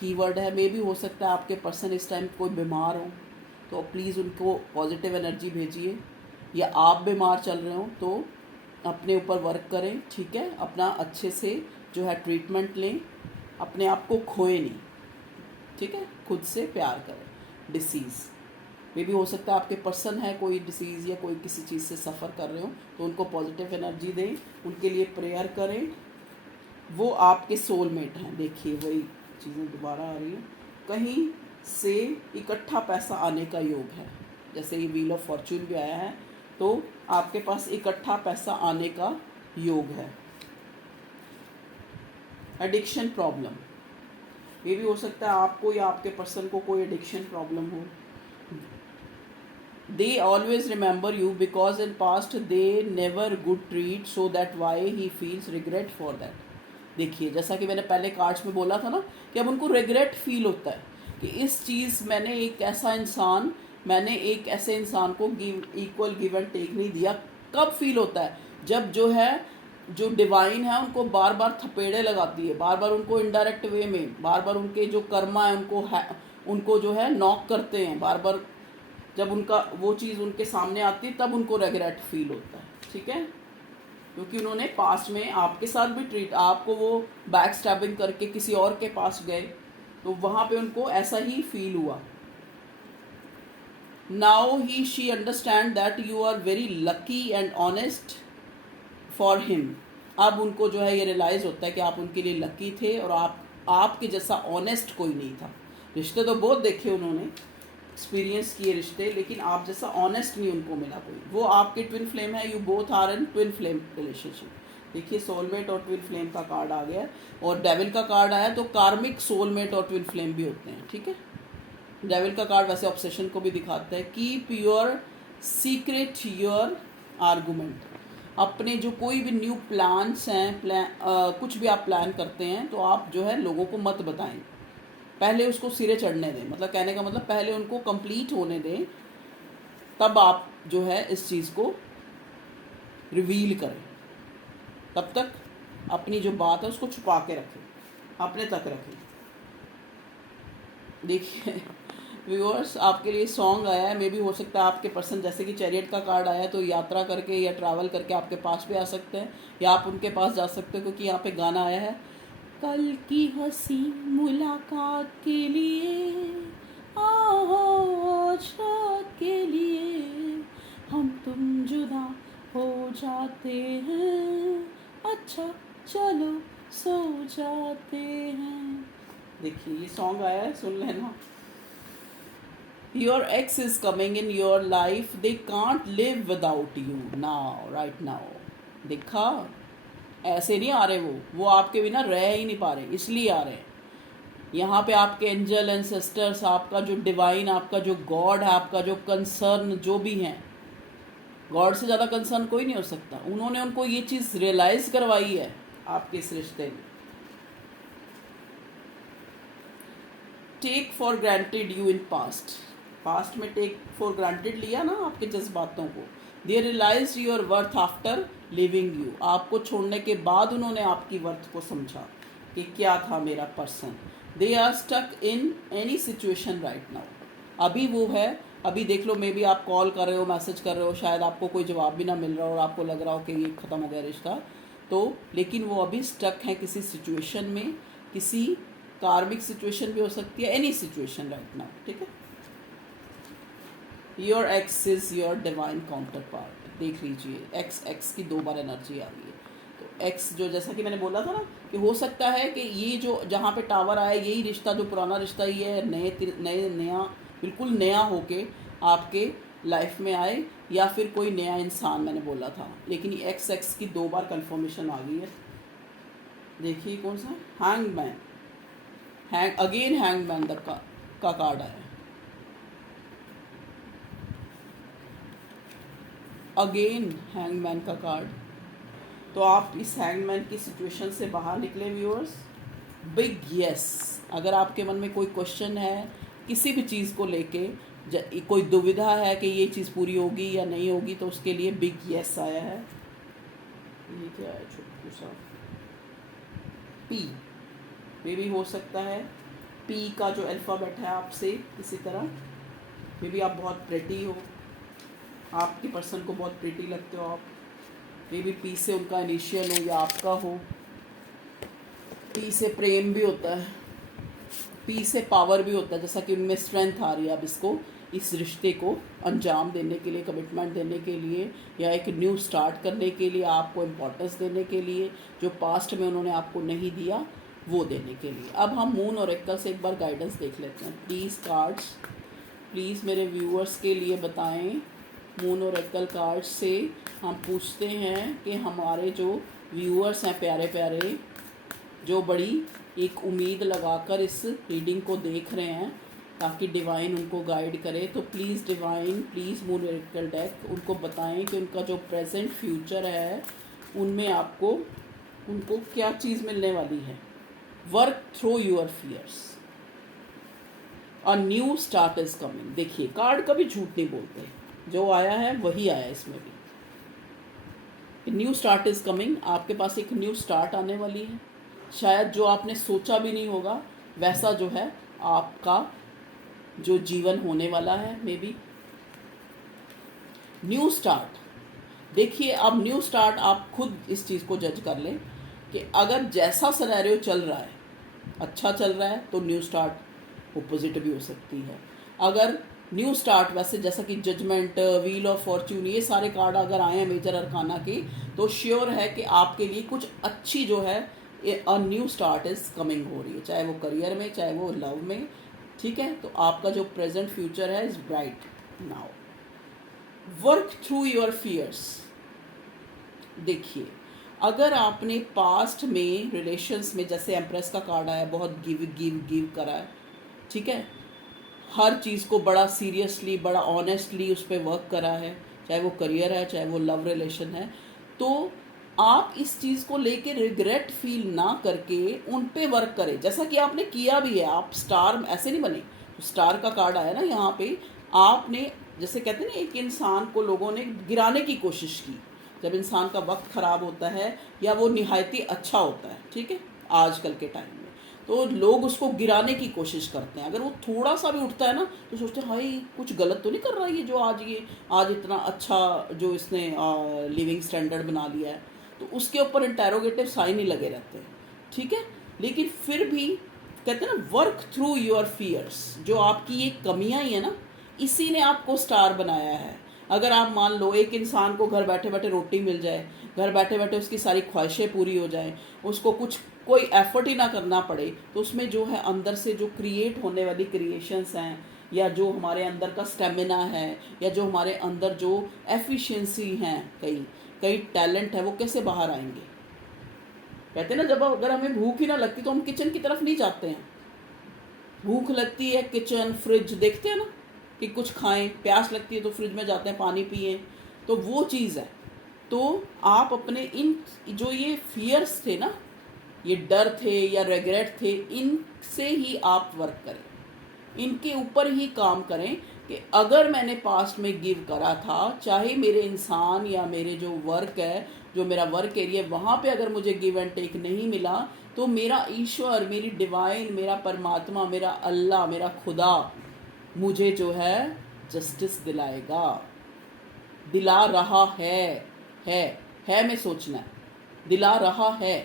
कीवर्ड है, मे भी हो सकता है आपके पर्सन इस टाइम कोई बीमार हो, तो प्लीज़ उनको पॉजिटिव एनर्जी भेजिए। या आप बीमार चल रहे हो तो अपने ऊपर वर्क करें, ठीक है। अपना अच्छे से जो है ट्रीटमेंट लें, अपने आप को खोए नहीं, ठीक है। खुद से प्यार करें। डिसीज़ मे भी हो सकता है आपके पर्सन है कोई डिसीज़ या कोई किसी चीज़ से सफ़र कर रहे हो, तो उनको पॉजिटिव एनर्जी दें, उनके लिए प्रेयर करें। वो आपके सोलमेट हैं। देखिए वही चीज़ें दोबारा आ रही हैं। कहीं से इकट्ठा पैसा आने का योग है, जैसे ये व्हील ऑफ फॉर्च्यून भी आया है, तो आपके पास इकट्ठा पैसा आने का योग है। एडिक्शन प्रॉब्लम, ये भी हो सकता है आपको या आपके पर्सन को कोई एडिक्शन प्रॉब्लम हो। They always remember you because in past they never good treat, so that why he feels regret for that. देखिए जैसा कि मैंने पहले कार्ड्स में बोला था ना कि अब उनको रिग्रेट फील होता है कि इस चीज़ मैंने एक ऐसा इंसान मैंने एक ऐसे इंसान को इक्वल गिव एंड टेक नहीं दिया। कब फील होता है? जब जो है, जो डिवाइन है उनको बार बार थपेड़े लगाती है, बार बार उनको इनडायरेक्ट वे में, बार बार उनके जो कर्मा है उनको जो है नॉक करते हैं बार बार। जब उनका वो चीज़ उनके सामने आती है तब उनको रेगरेट फील होता है, ठीक है? क्योंकि उन्होंने पास्ट में आपके साथ भी आपको वो बैक स्टैबिंग करके किसी और के पास गए, तो वहाँ पे उनको ऐसा ही फील हुआ। Now he she understand that you are very lucky and honest for him. अब उनको जो है ये रियलाइज़ होता है कि आप उनके लिए लकी थे और आपके जैसा ऑनेस्ट कोई नहीं था। रिश्ते तो बहुत देखे उन्होंने, एक्सपीरियंस किए रिश्ते, लेकिन आप जैसा ऑनेस्ट नहीं उनको मिला कोई। वो आपके ट्विन फ्लेम है, you both are in twin flame relationship. देखिए सोलमेट और ट्विन फ्लेम का कार्ड आ गया, और डेविल का कार्ड आया, तो कार्मिक सोलमेट और ट्विन फ्लेम भी होते हैं, ठीक है? डेविल का कार्ड वैसे ऑब्सेशन को भी दिखाता है। Keep your secret your argument. अपने जो कोई भी न्यू प्लान्स हैं, कुछ भी आप प्लान करते हैं तो आप जो है लोगों को मत बताएं, पहले उसको सिरे चढ़ने दें। मतलब कहने का मतलब पहले उनको कंप्लीट होने दें, तब आप जो है इस चीज़ को रिवील करें। तब तक अपनी जो बात है उसको छुपा के रखें, अपने तक रखें। देखिए व्यूअर्स, आपके लिए सॉन्ग आया है, मे भी हो सकता है आपके पर्सन, जैसे कि चैरियट का कार्ड आया है, तो यात्रा करके या ट्रैवल करके आपके पास भी आ सकते हैं, या आप उनके पास जा सकते हो, क्योंकि यहाँ पे गाना आया है, कल की हंसी मुलाकात के लिए आज रात के लिए हम तुम जुदा हो जाते हैं, अच्छा चलो सो जाते हैं। देखिए ये सॉन्ग आया है, सुन लेना। Your ex is coming in your life, they can't live without you now, right now। देखा, ऐसे नहीं आ रहे, वो आपके बिना रह ही नहीं पा रहे, इसलिए आ रहे हैं। यहाँ पे आपके एंजल एंसेस्टर्स, आपका जो डिवाइन, आपका जो गॉड है, आपका जो कंसर्न जो भी हैं, गॉड से ज़्यादा कंसर्न कोई नहीं हो सकता। उन्होंने उनको ये चीज़ रियलाइज़ करवाई है आपके इस रिश्ते में। Take for granted you in past में टेक फॉर ग्रांटेड लिया ना आपके जज्बातों को। They realise your worth after leaving you. आपको छोड़ने के बाद उन्होंने आपकी वर्थ को समझा कि क्या था मेरा person. They are stuck in any situation right now. अभी वो है, अभी देख लो, मे बी आप कॉल कर रहे हो, मैसेज कर रहे हो, शायद आपको कोई जवाब भी ना मिल रहा हो और आपको लग रहा हो कि ये ख़त्म हो गया रिश्ता, तो लेकिन वो अभी स्टक है किसी सिचुएशन में, किसी कार्मिक सिचुएशन भी हो सकती है, एनी सिचुएशन राइट नाउ, ठीक है? Your x is your divine counter part. देख लीजिए, एक्स की 2 बार एनर्जी आ रही है। तो एक्स जो, जैसा कि मैंने बोला था ना, कि हो सकता है कि ये जो जहाँ पे टावर आया, यही रिश्ता, जो पुराना रिश्ता ही है, नया बिल्कुल नया होके आपके लाइफ में आए, या फिर कोई नया इंसान, मैंने बोला था। लेकिन एक्स की 2 बार कन्फर्मेशन आ गई है। देखिए कौन सा, हैंगमैन, हैंगमैन का कार्ड आया, अगेन हैंगमैन का कार्ड। तो आप इस हैंगमैन की सिचुएशन से बाहर निकले व्यूअर्स। Big yes. अगर आपके मन में कोई क्वेश्चन है किसी भी चीज़ को लेके, कोई दुविधा है कि ये चीज़ पूरी होगी या नहीं होगी, तो उसके लिए बिग यस आया है। ये क्या है, छोटू सा पी, मे भी हो सकता है पी का जो अल्फ़ाबेट है आपसे किसी तरह, मे भी आप बहुत प्रेटी हो, आपके पर्सन को बहुत प्रीटी लगते हो आप, मे बी पी से उनका इनिशियल हो या आपका हो। पी से प्रेम भी होता है, पी से पावर भी होता है, जैसा कि उनमें स्ट्रेंथ आ रही है अब इसको, इस रिश्ते को अंजाम देने के लिए, कमिटमेंट देने के लिए, या एक न्यू स्टार्ट करने के लिए, आपको इम्पोर्टेंस देने के लिए, जो पास्ट में उन्होंने आपको नहीं दिया वो देने के लिए। अब हम मून और एक्ल से एक बार गाइडेंस देख लेते हैं। प्लीज़ कार्ड्स, प्लीज़ मेरे व्यूअर्स के लिए बताएं। मून और एक्ल कार्ड्स से हम पूछते हैं कि हमारे जो व्यूअर्स हैं प्यारे प्यारे, जो बड़ी एक उम्मीद लगाकर इस रीडिंग को देख रहे हैं ताकि डिवाइन उनको गाइड करे, तो प्लीज़ डिवाइन, प्लीज़ मून और एक्ल डेक उनको बताएं कि उनका जो प्रेजेंट फ्यूचर है उनमें आपको, उनको क्या चीज़ मिलने वाली है। Work through your fears. A new start is coming. देखिए कार्ड कभी झूठ नहीं बोलते, जो आया है वही आया इसमें भी। न्यू स्टार्ट इज कमिंग, आपके पास एक न्यू स्टार्ट आने वाली है। शायद जो आपने सोचा भी नहीं होगा वैसा जो है आपका जो जीवन होने वाला है, मे बी न्यू स्टार्ट। देखिए अब न्यू स्टार्ट आप खुद इस चीज़ को जज कर लें कि अगर जैसा सिनेरियो चल रहा है अच्छा चल रहा है तो न्यू स्टार्ट अपोजिट भी हो सकती है। अगर न्यू स्टार्ट वैसे जैसा कि जजमेंट, व्हील ऑफ फॉर्च्यून, ये सारे कार्ड अगर आए हैं मेजर अरकाना के, तो श्योर है कि आपके लिए कुछ अच्छी जो है अ न्यू स्टार्ट इज कमिंग हो रही है, चाहे वो करियर में चाहे वो लव में। ठीक है, तो आपका जो प्रेजेंट फ्यूचर है is bright now. Work through your fears. देखिए अगर आपने पास्ट में रिलेशंस में, जैसे एम्प्रेस का कार्ड आया, बहुत गिव गिव गिव करा है, ठीक है, हर चीज़ को बड़ा सीरियसली बड़ा ऑनेस्टली उस पर वर्क करा है, चाहे वो करियर है चाहे वो लव रिलेशन है, तो आप इस चीज़ को लेके रिग्रेट फील ना करके उन पे वर्क करें, जैसा कि आपने किया भी है। आप स्टार ऐसे नहीं बने, स्टार का कार्ड आया ना यहाँ पे, आपने जैसे कहते हैं ना एक इंसान को लोगों ने गिराने की कोशिश की। जब इंसान का वक्त ख़राब होता है या वो निहायती अच्छा होता है, ठीक है, आजकल के टाइम में, तो लोग उसको गिराने की कोशिश करते हैं। अगर वो थोड़ा सा भी उठता है ना तो सोचते हैं हाय कुछ गलत तो नहीं कर रहा है ये, जो आज इतना अच्छा जो इसने लिविंग स्टैंडर्ड बना लिया है, तो उसके ऊपर इंटेरोगेटिव साइन ही लगे रहते हैं। ठीक है, लेकिन फिर भी कहते हैं ना वर्क थ्रू योर फियर्स, जो आपकी ये कमियां ही है ना, इसी ने आपको स्टार बनाया है। अगर आप मान लो एक इंसान को घर बैठे बैठे रोटी मिल जाए, घर बैठे बैठे उसकी सारी ख्वाहिशें पूरी हो जाएं, उसको कुछ कोई एफर्ट ही ना करना पड़े, तो उसमें जो है अंदर से जो क्रिएट होने वाली क्रिएशंस हैं, या जो हमारे अंदर का स्टेमिना है, या जो हमारे अंदर जो एफिशिएंसी हैं, कई कई टैलेंट है, वो कैसे बाहर आएंगे। कहते हैं ना जब अगर हमें भूख ही ना लगती तो हम किचन की तरफ नहीं जाते हैं। भूख लगती है किचन फ्रिज देखते हैं ना कि कुछ खाएं, प्यास लगती है तो फ्रिज में जाते हैं पानी पिए, तो वो चीज़ है। तो आप अपने इन जो ये फियर्स थे ना, ये डर थे या रेग्रेट थे, इनसे ही आप वर्क करें, इनके ऊपर ही काम करें कि अगर मैंने पास्ट में गिव करा था, चाहे मेरे इंसान या मेरे जो वर्क है, जो मेरा वर्क एरिया, वहाँ पे अगर मुझे गिव एंड टेक नहीं मिला, तो मेरा ईश्वर, मेरी डिवाइन, मेरा परमात्मा, मेरा अल्लाह, मेरा खुदा मुझे जो है जस्टिस दिलाएगा, दिला रहा है में सोचना है, दिला रहा है।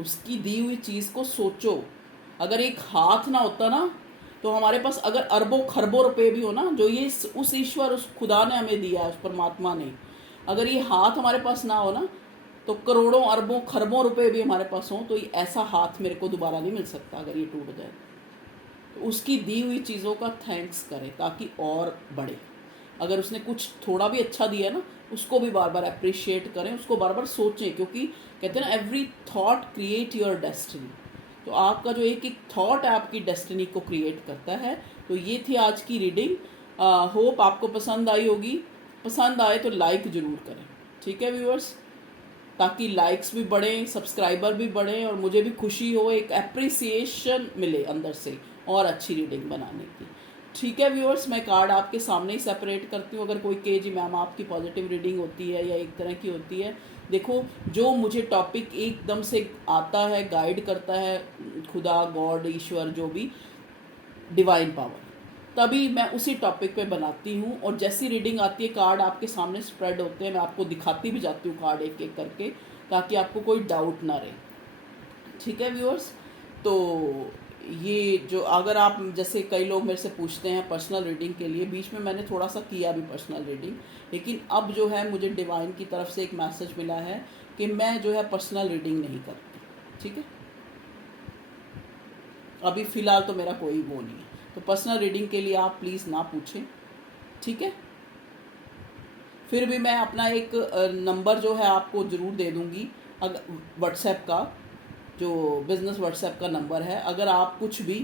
उसकी दी हुई चीज़ को सोचो। अगर एक हाथ ना होता ना, तो हमारे पास अगर अरबों खरबों रुपए भी हो ना, जो ये उस ईश्वर, उस खुदा ने हमें दिया है, उस परमात्मा ने, अगर ये हाथ हमारे पास ना हो ना, तो करोड़ों अरबों खरबों रुपए भी हमारे पास हों, तो ये ऐसा हाथ मेरे को दोबारा नहीं मिल सकता अगर ये टूट जाए। तो उसकी दी हुई चीज़ों का थैंक्स करें ताकि और बढ़े। अगर उसने कुछ थोड़ा भी अच्छा दिया ना, उसको भी बार बार अप्रिशिएट करें, उसको बार बार सोचें, क्योंकि कहते हैं ना every thought create your destiny. तो आपका जो एक एक थॉट है आपकी डेस्टिनी को क्रिएट करता है। तो ये थी आज की रीडिंग। होप आपको पसंद आई होगी। पसंद आए तो लाइक ज़रूर करें, ठीक है व्यूअर्स, ताकि लाइक्स भी बढ़ें, सब्सक्राइबर भी बढ़ें, और मुझे भी खुशी हो, एक अप्रिसिएशन मिले अंदर से और अच्छी रीडिंग बनाने की। ठीक है व्यूअर्स, मैं कार्ड आपके सामने ही सेपरेट करती हूँ। अगर कोई कहे जी मैम आपकी पॉजिटिव रीडिंग होती है या एक तरह की होती है, देखो जो मुझे टॉपिक एकदम से आता है, गाइड करता है खुदा, गॉड, ईश्वर, जो भी डिवाइन पावर, तभी मैं उसी टॉपिक पे बनाती हूँ। और जैसी रीडिंग आती है, कार्ड आपके सामने स्प्रेड होते हैं, मैं आपको दिखाती भी जाती हूँ कार्ड एक एक करके, ताकि आपको कोई डाउट ना रहे। ठीक है व्यूअर्स, तो ये जो अगर आप जैसे कई लोग मेरे से पूछते हैं पर्सनल रीडिंग के लिए, बीच में मैंने थोड़ा सा किया भी पर्सनल रीडिंग, लेकिन अब जो है मुझे डिवाइन की तरफ से एक मैसेज मिला है कि मैं जो है पर्सनल रीडिंग नहीं करती। ठीक है, अभी फ़िलहाल तो मेरा कोई वो नहीं है, तो पर्सनल रीडिंग के लिए आप प्लीज़ ना पूछें। ठीक है, फिर भी मैं अपना एक नंबर जो है आपको ज़रूर दे दूँगी, अगर व्हाट्सएप का, जो बिज़नेस व्हाट्सएप का नंबर है, अगर आप कुछ भी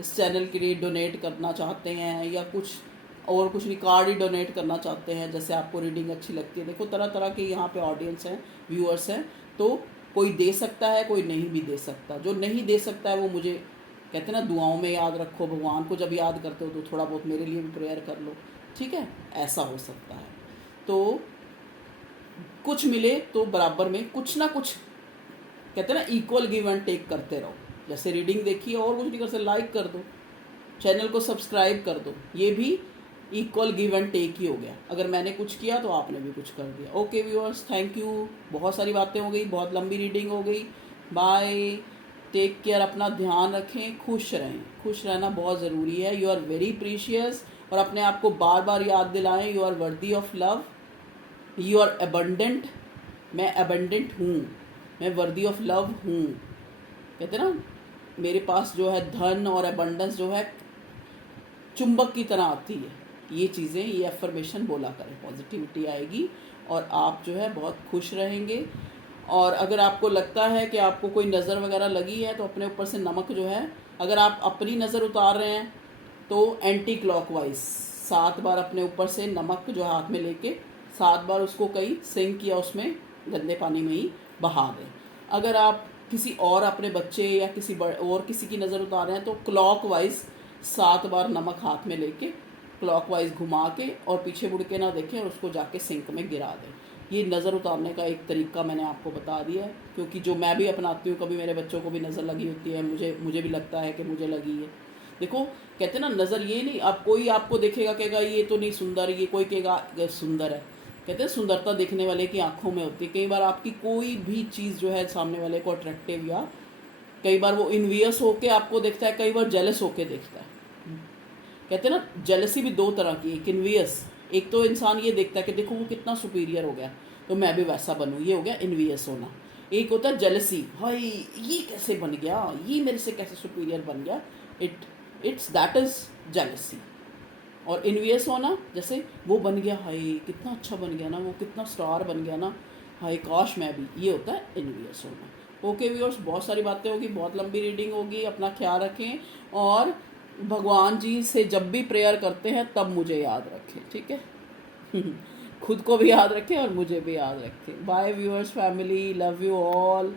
इस चैनल के लिए डोनेट करना चाहते हैं या कुछ और कुछ नहीं, कार्ड ही डोनेट करना चाहते हैं, जैसे आपको रीडिंग अच्छी लगती है, देखो तरह तरह के यहाँ पे ऑडियंस हैं, व्यूअर्स हैं, तो कोई दे सकता है, कोई नहीं भी दे सकता। जो नहीं दे सकता है वो मुझे कहते हैं ना दुआओं में याद रखो, भगवान को जब याद करते हो तो थोड़ा बहुत मेरे लिए भी प्रेयर कर लो, ठीक है, ऐसा हो सकता है। तो कुछ मिले तो बराबर में कुछ ना कुछ, कहते हैं ना इक्वल गिव एंड टेक करते रहो। जैसे रीडिंग देखिए और कुछ नहीं कर सकते, लाइक कर दो, चैनल को सब्सक्राइब कर दो, ये भी इक्वल गिव एंड टेक ही हो गया। अगर मैंने कुछ किया तो आपने भी कुछ कर दिया। Okay viewers, thank you. बहुत सारी बातें हो गई, बहुत लंबी रीडिंग हो गई। बाय, टेक केयर, अपना ध्यान रखें, खुश रहें। खुश रहना बहुत ज़रूरी है। यू आर वेरी प्रीशियस, और अपने आप को बार बार याद दिलाएं, you are worthy of love, you are abundant. मैं अबंडेंट हूँ, मैं वर्दी ऑफ लव हूँ। कहते हैं ना मेरे पास जो है धन और अबंडेंस जो है चुंबक की तरह आती है। ये चीज़ें, ये अफर्मेशन बोला करें, पॉजिटिविटी आएगी और आप जो है बहुत खुश रहेंगे। और अगर आपको लगता है कि आपको कोई नज़र वगैरह लगी है तो अपने ऊपर से नमक जो है, अगर आप अपनी नज़र उतार रहे हैं तो एंटी क्लॉकवाइज 7 बार अपने ऊपर से नमक जो हाथ में लेके 7 बार उसको कहीं सिंक या उसमें गंदे पानी में ही बहा दें। अगर आप किसी और अपने बच्चे या किसी और किसी की नज़र उतार रहे हैं तो क्लॉकवाइज 7 बार नमक हाथ में लेके क्लॉकवाइज घुमा के और पीछे मुड़ के ना देखें और उसको जाके सिंक में गिरा दें। ये नज़र उतारने का एक तरीका मैंने आपको बता दिया है, क्योंकि जो मैं भी अपनाती हूँ, कभी मेरे बच्चों को भी नज़र लगी होती है, मुझे भी लगता है कि मुझे लगी है। देखो कहते हैं ना नज़र ये नहीं, आप कोई आपको देखेगा कहेगा ये तो नहीं सुंदर, ये कोई कहेगा सुंदर है। कहते हैं सुंदरता देखने वाले की आंखों में होती है। कई बार आपकी कोई भी चीज़ जो है सामने वाले को अट्रैक्टिव, या कई बार वो इन्वियस होके आपको देखता है, कई बार जेलस होके देखता है। कहते हैं ना जेलसी भी 2 तरह की, एक इन्वियस, एक तो इंसान ये देखता है कि देखो वो कितना सुपीरियर हो गया तो मैं भी वैसा बनूँ, ये हो गया इन्वियस होना। एक होता है जेलसी, भाई ये कैसे बन गया, ये मेरे से कैसे सुपीरियर बन गया, इट्स दैट इज़ जेलसी। और इन्वियस होना, जैसे वो बन गया, हाय कितना अच्छा बन गया ना, वो कितना स्टार बन गया ना, हाय काश मैं भी, ये होता है इन्वियस होना। ओके व्यूअर्स, बहुत सारी बातें होगी, बहुत लंबी रीडिंग होगी, अपना ख्याल रखें और भगवान जी से जब भी प्रेयर करते हैं तब मुझे याद रखें, ठीक है। खुद को भी याद रखें और मुझे भी याद रखें। Bye viewers, family, love you all.